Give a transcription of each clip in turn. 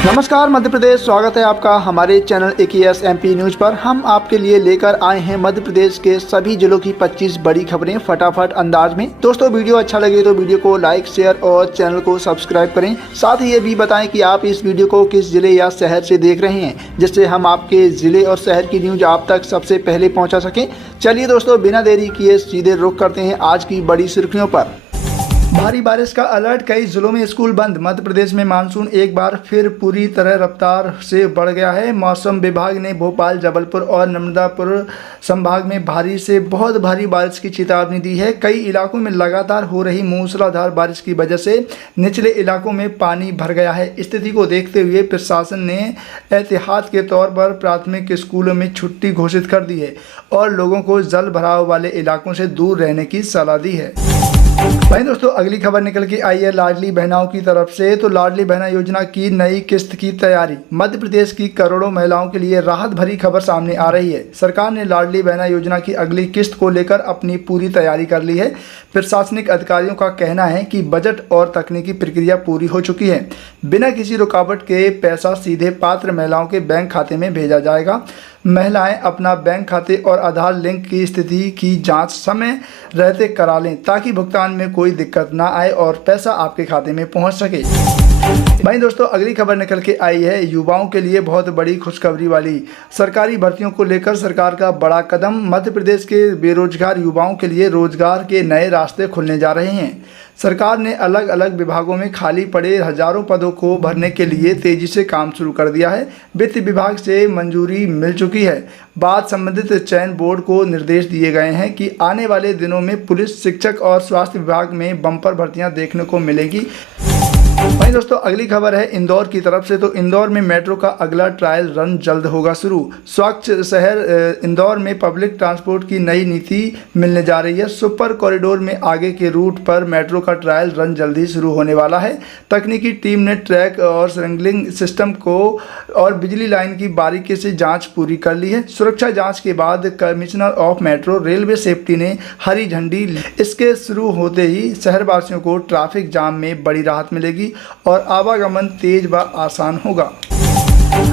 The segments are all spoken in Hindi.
नमस्कार मध्य प्रदेश, स्वागत है आपका हमारे चैनल AKS MP न्यूज़ पर। हम आपके लिए लेकर आए हैं मध्य प्रदेश के सभी जिलों की 25 बड़ी खबरें फटाफट अंदाज में। दोस्तों, वीडियो अच्छा लगे तो वीडियो को लाइक, शेयर और चैनल को सब्सक्राइब करें। साथ ही ये भी बताएं कि आप इस वीडियो को किस जिले या शहर से देख रहे हैं, जिससे हम आपके जिले और शहर की न्यूज आप तक सबसे पहले पहुँचा सकें। चलिए दोस्तों, बिना देरी किए सीधे रुख करते हैं आज की बड़ी सुर्खियों पर। भारी बारिश का अलर्ट, कई जिलों में स्कूल बंद। मध्य प्रदेश में मानसून एक बार फिर पूरी तरह रफ्तार से बढ़ गया है। मौसम विभाग ने भोपाल, जबलपुर और नर्मदापुर संभाग में भारी से बहुत भारी बारिश की चेतावनी दी है। कई इलाकों में लगातार हो रही मूसलाधार बारिश की वजह से निचले इलाकों में पानी भर गया है। स्थिति को देखते हुए प्रशासन ने एहतियात के तौर पर प्राथमिक स्कूलों में छुट्टी घोषित कर दी है और लोगों को जल भराव वाले इलाकों से दूर रहने की सलाह दी है। वहीं दोस्तों, अगली खबर निकल के आई है लाडली बहनाओं की तरफ से। तो लाडली बहना योजना की नई किस्त की तैयारी। मध्य प्रदेश की करोड़ों महिलाओं के लिए राहत भरी खबर सामने आ रही है। सरकार ने लाडली बहना योजना की अगली किस्त को लेकर अपनी पूरी तैयारी कर ली है। प्रशासनिक अधिकारियों का कहना है कि बजट और तकनीकी प्रक्रिया पूरी हो चुकी है। बिना किसी रुकावट के पैसा सीधे पात्र महिलाओं के बैंक खाते में भेजा जाएगा। महिलाएं अपना बैंक खाते और आधार लिंक की स्थिति की जांच समय रहते करा लें, ताकि भुगतान में कोई दिक्कत ना आए और पैसा आपके खाते में पहुंच सके। वहीं दोस्तों, अगली खबर निकल के आई है युवाओं के लिए बहुत बड़ी खुशखबरी वाली। सरकारी भर्तियों को लेकर सरकार का बड़ा कदम। मध्य प्रदेश के बेरोजगार युवाओं के लिए रोजगार के नए रास्ते खुलने जा रहे हैं। सरकार ने अलग अलग विभागों में खाली पड़े हजारों पदों को भरने के लिए तेजी से काम शुरू कर दिया है। वित्त विभाग से मंजूरी मिल चुकी है। बाद संबंधित चयन बोर्ड को निर्देश दिए गए हैं कि आने वाले दिनों में पुलिस, शिक्षक और स्वास्थ्य विभाग में बम्पर भर्तियां देखने को मिलेगी। वहीं दोस्तों, अगली खबर है इंदौर की तरफ से। तो इंदौर में मेट्रो का अगला ट्रायल रन जल्द होगा शुरू। स्वच्छ शहर इंदौर में पब्लिक ट्रांसपोर्ट की नई नीति मिलने जा रही है। सुपर कॉरिडोर में आगे के रूट पर मेट्रो का ट्रायल रन जल्द ही शुरू होने वाला है। तकनीकी टीम ने ट्रैक और सिग्नलिंग सिस्टम को और बिजली लाइन की बारीकी से जाँच पूरी कर ली है। सुरक्षा जाँच के बाद commissioner of metro railway safety ने हरी झंडी। इसके शुरू होते ही शहरवासियों को ट्रैफिक जाम में बड़ी राहत मिलेगी और आवागमन तेज व आसान होगा।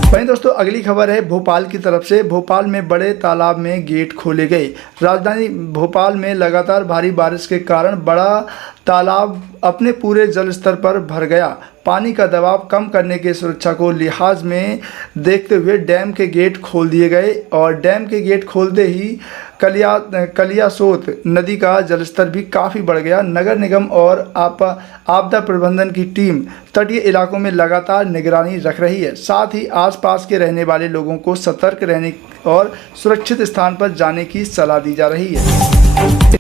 वहीं दोस्तों, अगली खबर है भोपाल की तरफ से। भोपाल में बड़े तालाब में गेट खोले गए। राजधानी भोपाल में लगातार भारी बारिश के कारण बड़ा तालाब अपने पूरे जल स्तर पर भर गया। पानी का दबाव कम करने के सुरक्षा को लिहाज में देखते हुए डैम के गेट खोल दिए गए और डैम के गेट खोलते ही कलियासोत नदी का जलस्तर भी काफ़ी बढ़ गया। नगर निगम और आपदा प्रबंधन की टीम तटीय इलाकों में लगातार निगरानी रख रही है। साथ ही आसपास के रहने वाले लोगों को सतर्क रहने और सुरक्षित स्थान पर जाने की सलाह दी जा रही है।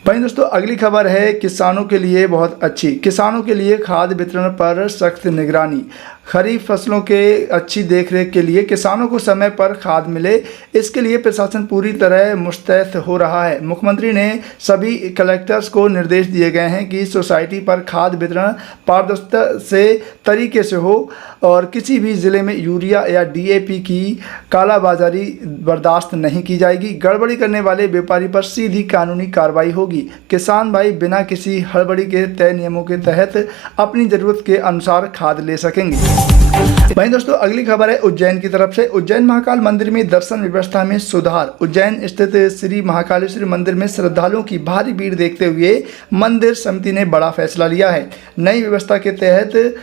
वहीं दोस्तों, अगली खबर है किसानों के लिए बहुत अच्छी। किसानों के लिए खाद वितरण पर सख्त निगरानी। खरीफ फसलों के अच्छी देखरेख के लिए किसानों को समय पर खाद मिले, इसके लिए प्रशासन पूरी तरह मुस्तैद हो रहा है। मुख्यमंत्री ने सभी कलेक्टर्स को निर्देश दिए गए हैं कि सोसाइटी पर खाद वितरण पारदर्शिता से तरीके से हो और किसी भी ज़िले में यूरिया या DAP की कालाबाजारी बर्दाश्त नहीं की जाएगी। गड़बड़ी करने वाले व्यापारी पर सीधी कानूनी कार्रवाई होगी। किसान भाई बिना किसी हड़बड़ी के तय नियमों के तहत अपनी ज़रूरत के अनुसार खाद ले सकेंगे। वहीं दोस्तों, अगली खबर है उज्जैन की तरफ से। उज्जैन महाकाल मंदिर में दर्शन व्यवस्था में सुधार। उज्जैन स्थित श्री महाकालेश्वरी मंदिर में श्रद्धालुओं की भारी भीड़ देखते हुए मंदिर समिति ने बड़ा फैसला लिया है। नई व्यवस्था के तहत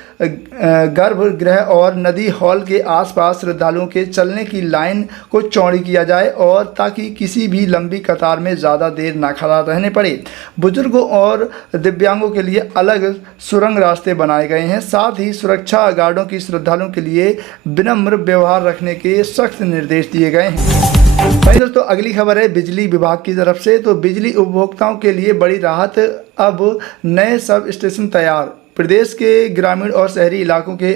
गर्भगृह और नदी हॉल के आसपास श्रद्धालुओं के चलने की लाइन को चौड़ी किया जाए और ताकि किसी भी लंबी कतार में ज़्यादा देर ना खड़ा रहने पड़े। बुजुर्गों और दिव्यांगों के लिए अलग सुरंग रास्ते बनाए गए हैं। साथ ही सुरक्षा गार्डों की श्रद्धालुओं के लिए विनम्र व्यवहार रखने के सख्त निर्देश दिए गए हैं। भाई दोस्तों, अगली खबर है बिजली विभाग की तरफ से। तो बिजली उपभोक्ताओं के लिए बड़ी राहत, अब नए सब स्टेशन तैयार। प्रदेश के ग्रामीण और शहरी इलाकों के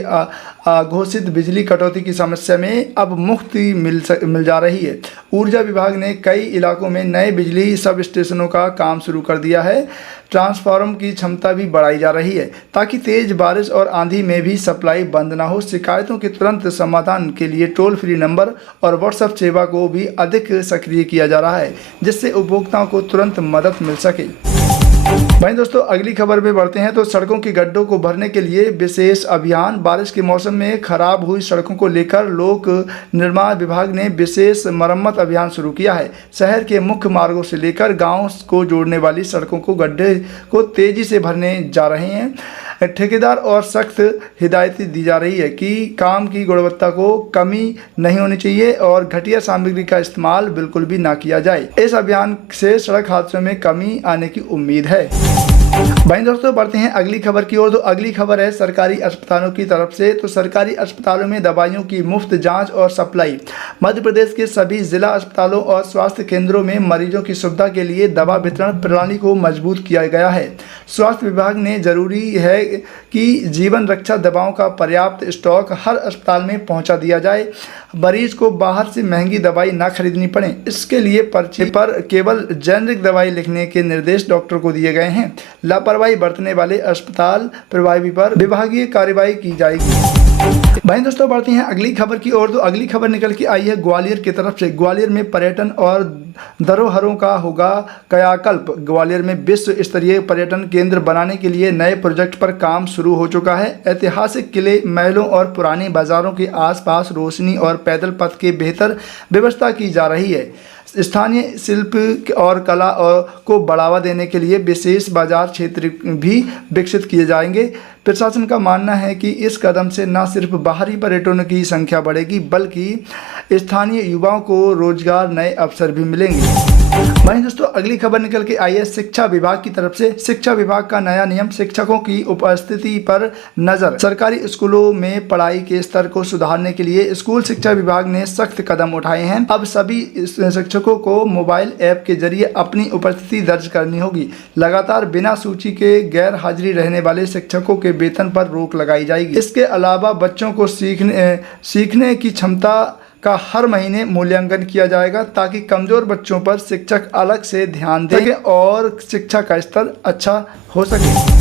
घोषित बिजली कटौती की समस्या में अब मुक्ति मिल जा रही है। ऊर्जा विभाग ने कई इलाकों में नए बिजली सब स्टेशनों का काम शुरू कर दिया है। ट्रांसफार्मर की क्षमता भी बढ़ाई जा रही है ताकि तेज बारिश और आंधी में भी सप्लाई बंद ना हो। शिकायतों के तुरंत समाधान के लिए टोल फ्री नंबर और व्हाट्सएप सेवा को भी अधिक सक्रिय किया जा रहा है, जिससे उपभोक्ताओं को तुरंत मदद मिल सके। वहीं दोस्तों अगली खबर में बढ़ते हैं तो सड़कों के गड्ढों को भरने के लिए विशेष अभियान। बारिश के मौसम में खराब हुई सड़कों को लेकर लोक निर्माण विभाग ने विशेष मरम्मत अभियान शुरू किया है। शहर के मुख्य मार्गों से लेकर गांव को जोड़ने वाली सड़कों को गड्ढे को तेजी से भरने जा रहे हैं। ठेकेदार और सख्त हिदायतें दी जा रही है कि काम की गुणवत्ता को कमी नहीं होनी चाहिए और घटिया सामग्री का इस्तेमाल बिल्कुल भी ना किया जाए। इस अभियान से सड़क हादसों में कमी आने की उम्मीद है। भाई दोस्तों बढ़ते हैं अगली खबर की ओर। तो अगली खबर है सरकारी अस्पतालों की तरफ से। तो सरकारी अस्पतालों में दवाइयों की मुफ्त जांच और सप्लाई। मध्य प्रदेश के सभी जिला अस्पतालों और स्वास्थ्य केंद्रों में मरीजों की सुविधा के लिए दवा वितरण प्रणाली को मजबूत किया गया है। स्वास्थ्य विभाग ने जरूरी है कि जीवन रक्षा दवाओं का पर्याप्त स्टॉक हर अस्पताल में पहुंचा दिया जाए। मरीज को बाहर से महंगी दवाई ना खरीदनी पड़े, इसके लिए पर्चे पर केवल जेनरिक दवाई लिखने के निर्देश डॉक्टर को दिए गए हैं। लापरवाही बरतने वाले अस्पताल प्रभावी पर विभागीय कार्रवाई की जाएगी। भाई दोस्तों बढ़ते हैं अगली खबर की ओर। तो अगली खबर निकल के आई है ग्वालियर की तरफ से। ग्वालियर में पर्यटन और धरोहरों का होगा कायाकल्प। ग्वालियर में विश्व स्तरीय पर्यटन केंद्र बनाने के लिए नए प्रोजेक्ट पर काम शुरू हो चुका है। ऐतिहासिक किले, महलों और पुराने बाजारों के आसपास रोशनी और पैदल पथ की बेहतर व्यवस्था की जा रही है। स्थानीय शिल्प और कला को बढ़ावा देने के लिए विशेष बाजार क्षेत्र भी विकसित किए जाएंगे। प्रशासन का मानना है कि इस कदम से न सिर्फ बाहरी पर्यटकों की संख्या बढ़ेगी बल्कि स्थानीय युवाओं को रोजगार नए अवसर भी मिलेंगे। वहीं दोस्तों अगली खबर निकल के आई है शिक्षा विभाग की तरफ से। शिक्षा विभाग का नया नियम, शिक्षकों की उपस्थिति पर नजर। सरकारी स्कूलों में पढ़ाई के स्तर को सुधारने के लिए स्कूल शिक्षा विभाग ने सख्त कदम उठाए हैं। अब सभी शिक्षकों को मोबाइल ऐप के जरिए अपनी उपस्थिति दर्ज करनी होगी। लगातार बिना सूची के गैर हाजिरी रहने वाले शिक्षकों के वेतन पर रोक लगाई जाएगी। इसके अलावा बच्चों को सीखने की क्षमता का हर महीने मूल्यांकन किया जाएगा ताकि कमजोर बच्चों पर शिक्षक अलग से ध्यान दें और शिक्षा का स्तर अच्छा हो सके।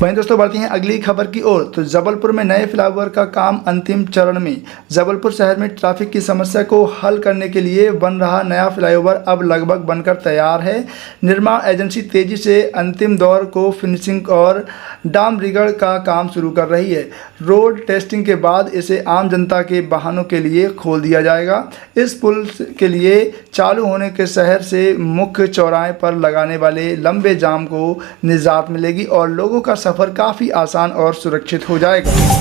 वहीं दोस्तों बढ़ती हैं अगली खबर की ओर। तो जबलपुर में नए फ्लाईओवर का काम अंतिम चरण में। जबलपुर शहर में ट्रैफिक की समस्या को हल करने के लिए बन रहा नया फ्लाईओवर अब लगभग बनकर तैयार है। निर्माण एजेंसी तेजी से अंतिम दौर को फिनिशिंग और डामरीगढ़ का काम शुरू कर रही है। रोड टेस्टिंग के बाद इसे आम जनता के वाहनों के लिए खोल दिया जाएगा। इस पुल के लिए चालू होने के शहर से मुख्य चौराहे पर लगाने वाले लंबे जाम को निजात मिलेगी और लोगों का सफर काफी आसान और सुरक्षित हो जाएगा।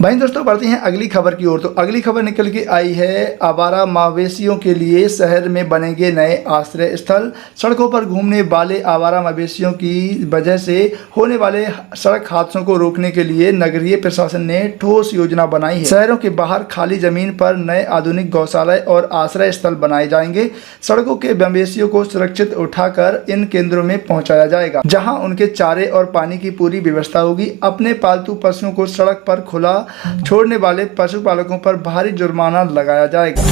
वहीं दोस्तों बढ़ते हैं अगली खबर की ओर। तो अगली खबर निकल के आई है आवारा मवेशियों के लिए शहर में बनेंगे नए आश्रय स्थल। सड़कों पर घूमने वाले आवारा मवेशियों की वजह से होने वाले सड़क हादसों को रोकने के लिए नगरीय प्रशासन ने ठोस योजना बनाई है। शहरों के बाहर खाली जमीन पर नए आधुनिक गौशाला और आश्रय स्थल बनाए जाएंगे। सड़कों के मवेशियों को सुरक्षित उठाकर इन केंद्रों में पहुंचाया जाएगा, जहां उनके चारे और पानी की पूरी व्यवस्था होगी। अपने पालतू पशुओं को सड़क पर खुला छोड़ने वाले पशुपालकों पर भारी जुर्माना लगाया जाएगा।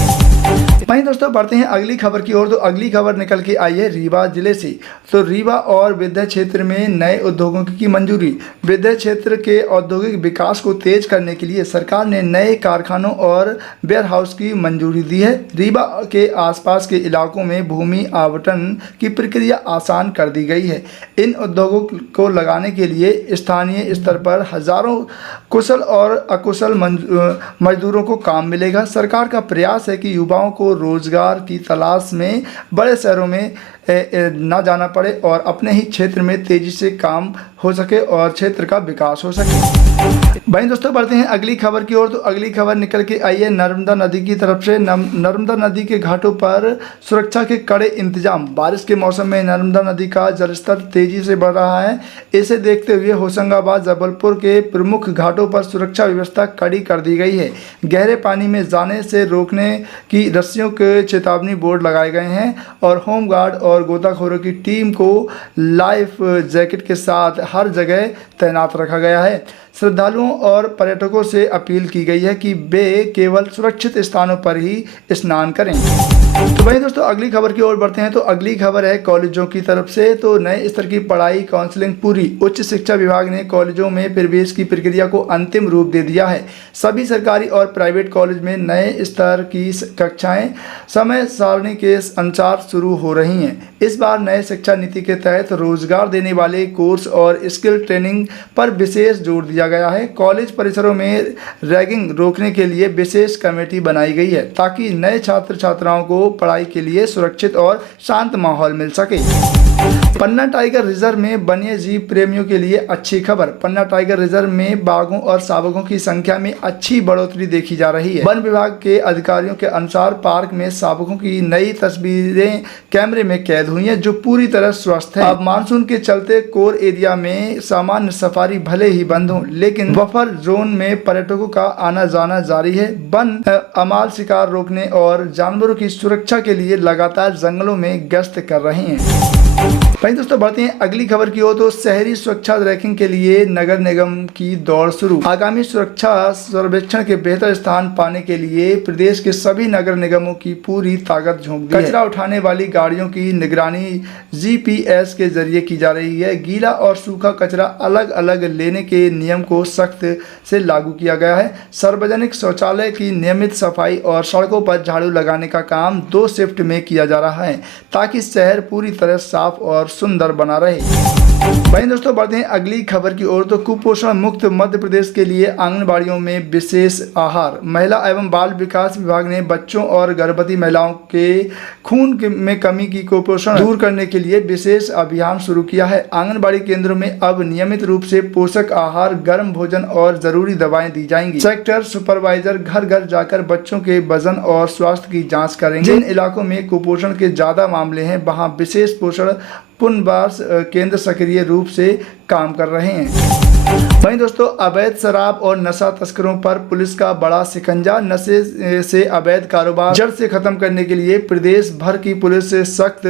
वहीं दोस्तों बढ़ते हैं अगली खबर की ओर। तो अगली खबर निकल के आई है रीवा जिले से। तो रीवा और विद्या क्षेत्र में नए उद्योगों की मंजूरी। विद्या क्षेत्र के औद्योगिक विकास को तेज करने के लिए सरकार ने नए कारखानों और वेयर हाउस की मंजूरी दी है। रीवा के आसपास के इलाकों में भूमि आवंटन की प्रक्रिया आसान कर दी गई है। इन उद्योगों को लगाने के लिए स्थानीय स्तर पर हजारों कुशल और अकुशल मजदूरों को काम मिलेगा। सरकार का प्रयास है कि युवाओं को रोजगार की तलाश में बड़े शहरों में ना जाना पड़े और अपने ही क्षेत्र में तेजी से काम हो सके और क्षेत्र का विकास हो सके। भाई दोस्तों बढ़ते हैं अगली खबर की ओर। तो अगली खबर निकल के आई है नर्मदा नदी की तरफ से। नर्मदा नदी के घाटों पर सुरक्षा के कड़े इंतजाम। बारिश के मौसम में नर्मदा नदी का जलस्तर तेजी से बढ़ रहा है। इसे देखते हुए होशंगाबाद, जबलपुर के प्रमुख घाटों पर सुरक्षा व्यवस्था कड़ी कर दी गई है। गहरे पानी में जाने से रोकने की रस्सियों के चेतावनी बोर्ड लगाए गए हैं और होमगार्ड और गोताखोरों की टीम को लाइफ जैकेट के साथ हर जगह तैनात रखा गया है। श्रद्धालुओं और पर्यटकों से अपील की गई है कि वे केवल सुरक्षित स्थानों पर ही स्नान करें। तो वहीं दोस्तों अगली खबर की ओर बढ़ते हैं। तो अगली खबर है कॉलेजों की तरफ से। तो नए स्तर की पढ़ाई काउंसलिंग पूरी। उच्च शिक्षा विभाग ने कॉलेजों में प्रवेश की प्रक्रिया को अंतिम रूप दे दिया है। सभी सरकारी और प्राइवेट कॉलेज में नए स्तर की कक्षाएं समय सारणी के अनुसार शुरू हो रही हैं। इस बार नए शिक्षा नीति के तहत रोजगार देने वाले कोर्स और स्किल ट्रेनिंग पर विशेष जोर दिया गया है। कॉलेज परिसरों में रैगिंग रोकने के लिए विशेष कमेटी बनाई गई है ताकि नए छात्र छात्राओं को पढ़ाई के लिए सुरक्षित और शांत माहौल मिल सके। पन्ना टाइगर रिजर्व में वन्य जीव प्रेमियों के लिए अच्छी खबर। पन्ना टाइगर रिजर्व में बाघों और शावकों की संख्या में अच्छी बढ़ोतरी देखी जा रही है। वन विभाग के अधिकारियों के अनुसार पार्क में शावकों की नई तस्वीरें कैमरे में कैद हुई हैं जो पूरी तरह स्वस्थ है। अब मानसून के चलते कोर एरिया में सामान्य सफारी भले ही बंद हो, लेकिन बफर जोन में पर्यटकों का आना जाना जारी है। वन अमाल शिकार रोकने और जानवरों की सुरक्षा के लिए लगातार जंगलों में गश्त कर रहे हैं। वहीं दोस्तों बढ़ते हैं अगली खबर की ओर। तो शहरी सुरक्षा रैंकिंग के लिए नगर निगम की दौड़ शुरू। आगामी सुरक्षा सर्वेक्षण के बेहतर स्थान पाने के लिए प्रदेश के सभी नगर निगमों की पूरी ताकत झोंक दी है। कचरा उठाने वाली गाड़ियों की निगरानी GPS के जरिए की जा रही है। गीला और सूखा कचरा अलग अलग लेने के नियम को सख्त से लागू किया गया है। सार्वजनिक शौचालय की नियमित सफाई और सड़कों पर झाड़ू लगाने का काम 2 शिफ्ट में किया जा रहा है ताकि शहर पूरी तरह साफ और सुंदर बना रहे। वहीं दोस्तों बढ़ते हैं अगली खबर की ओर। तो कुपोषण मुक्त मध्य प्रदेश के लिए आंगनबाड़ियों में विशेष आहार। महिला एवं बाल विकास विभाग ने बच्चों और गर्भवती महिलाओं के खून में कमी की कुपोषण दूर करने के लिए विशेष अभियान शुरू किया है। आंगनबाड़ी केंद्रों में अब नियमित रूप से पोषक आहार, गर्म भोजन और जरूरी दवाएं दी जाएंगी। सेक्टर सुपरवाइजर घर घर जाकर बच्चों के वजन और स्वास्थ्य की जाँच करेंगे। जिन इलाकों में कुपोषण के ज्यादा मामले हैं वहाँ विशेष पोषण पुनर्वास केंद्र सक्रिय रूप से काम कर रहे हैं। वहीं दोस्तों अवैध शराब और नशा तस्करों पर पुलिस का बड़ा शिकंजा। नशे से अवैध कारोबार जड़ से खत्म करने के लिए प्रदेश भर की पुलिस सख्त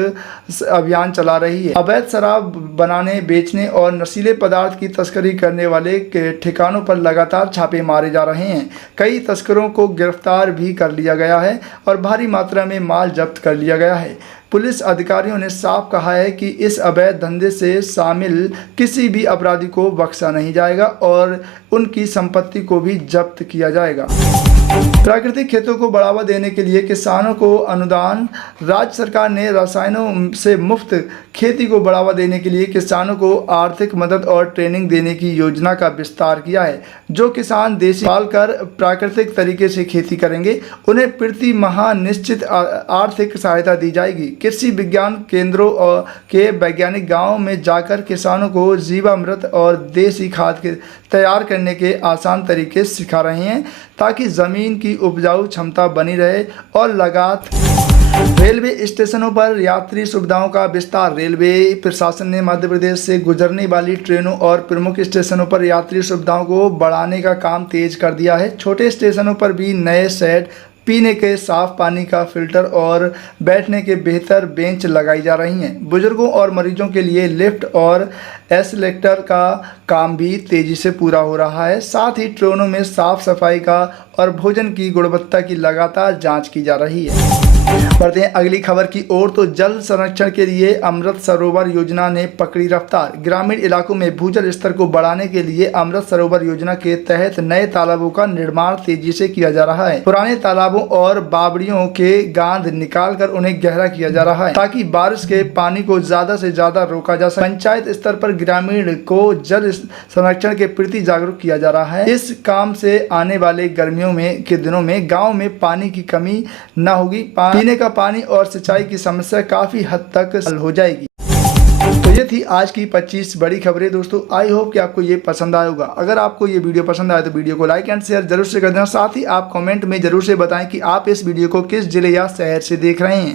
अभियान चला रही है। अवैध शराब बनाने, बेचने और नशीले पदार्थ की तस्करी करने वाले ठिकानों पर लगातार छापे मारे जा रहे हैं। कई तस्करों को गिरफ्तार भी कर लिया गया है और भारी मात्रा में माल जब्त कर लिया गया है। पुलिस अधिकारियों ने साफ कहा है कि इस अवैध धंधे से शामिल किसी भी अपराधी को बख्शा नहीं जाएगा और उनकी संपत्ति को भी जब्त किया जाएगा। प्राकृतिक खेतों को बढ़ावा देने के लिए किसानों को अनुदान। राज्य सरकार ने रसायनों से मुक्त खेती को बढ़ावा देने के लिए किसानों को आर्थिक मदद और ट्रेनिंग देने की योजना का विस्तार किया है। जो किसान देसी पालकर प्राकृतिक तरीके से खेती करेंगे उन्हें प्रति माह निश्चित आर्थिक सहायता दी जाएगी। कृषि विज्ञान केंद्रों के वैज्ञानिक गाँव में जाकर किसानों को जीवामृत और देसी खाद के तैयार करने के आसान तरीके सिखा रहे हैं ताकि जमीन की उपजाऊ क्षमता बनी रहे और लगात। रेलवे स्टेशनों पर यात्री सुविधाओं का विस्तार। रेलवे प्रशासन ने मध्य प्रदेश से गुजरने वाली ट्रेनों और प्रमुख स्टेशनों पर यात्री सुविधाओं को बढ़ाने का काम तेज कर दिया है। छोटे स्टेशनों पर भी नए सेट, पीने के साफ पानी का फिल्टर और बैठने के बेहतर बेंच लगाई जा रही हैं। बुजुर्गों और मरीजों के लिए लिफ्ट और एस्केलेटर का काम भी तेजी से पूरा हो रहा है। साथ ही ट्रेनों में साफ सफाई का और भोजन की गुणवत्ता की लगातार जांच की जा रही है। बढ़ते हैं अगली खबर की ओर। तो जल संरक्षण के लिए अमृत सरोवर योजना ने पकड़ी रफ्तार। ग्रामीण इलाकों में भूजल स्तर को बढ़ाने के लिए अमृत सरोवर योजना के तहत नए तालाबों का निर्माण तेजी से किया जा रहा है। पुराने तालाबों और बावड़ियों के गांध निकालकर उन्हें गहरा किया जा रहा है ताकि बारिश के पानी को ज्यादा से ज्यादा रोका जा सके। पंचायत स्तर पर ग्रामीण को जल संरक्षण के प्रति जागरूक किया जा रहा है। इस काम से आने वाले गर्मियों के दिनों में गाँव में पानी की कमी न होगी। पीने का पानी और सिंचाई की समस्या काफी हद तक हल हो जाएगी। तो ये थी आज की 25 बड़ी खबरें दोस्तों। आई होप कि आपको ये पसंद आया होगा। अगर आपको ये वीडियो पसंद आए तो वीडियो को लाइक एंड शेयर जरूर से कर देना। साथ ही आप कमेंट में जरूर से बताएं कि आप इस वीडियो को किस जिले या शहर से देख रहे हैं।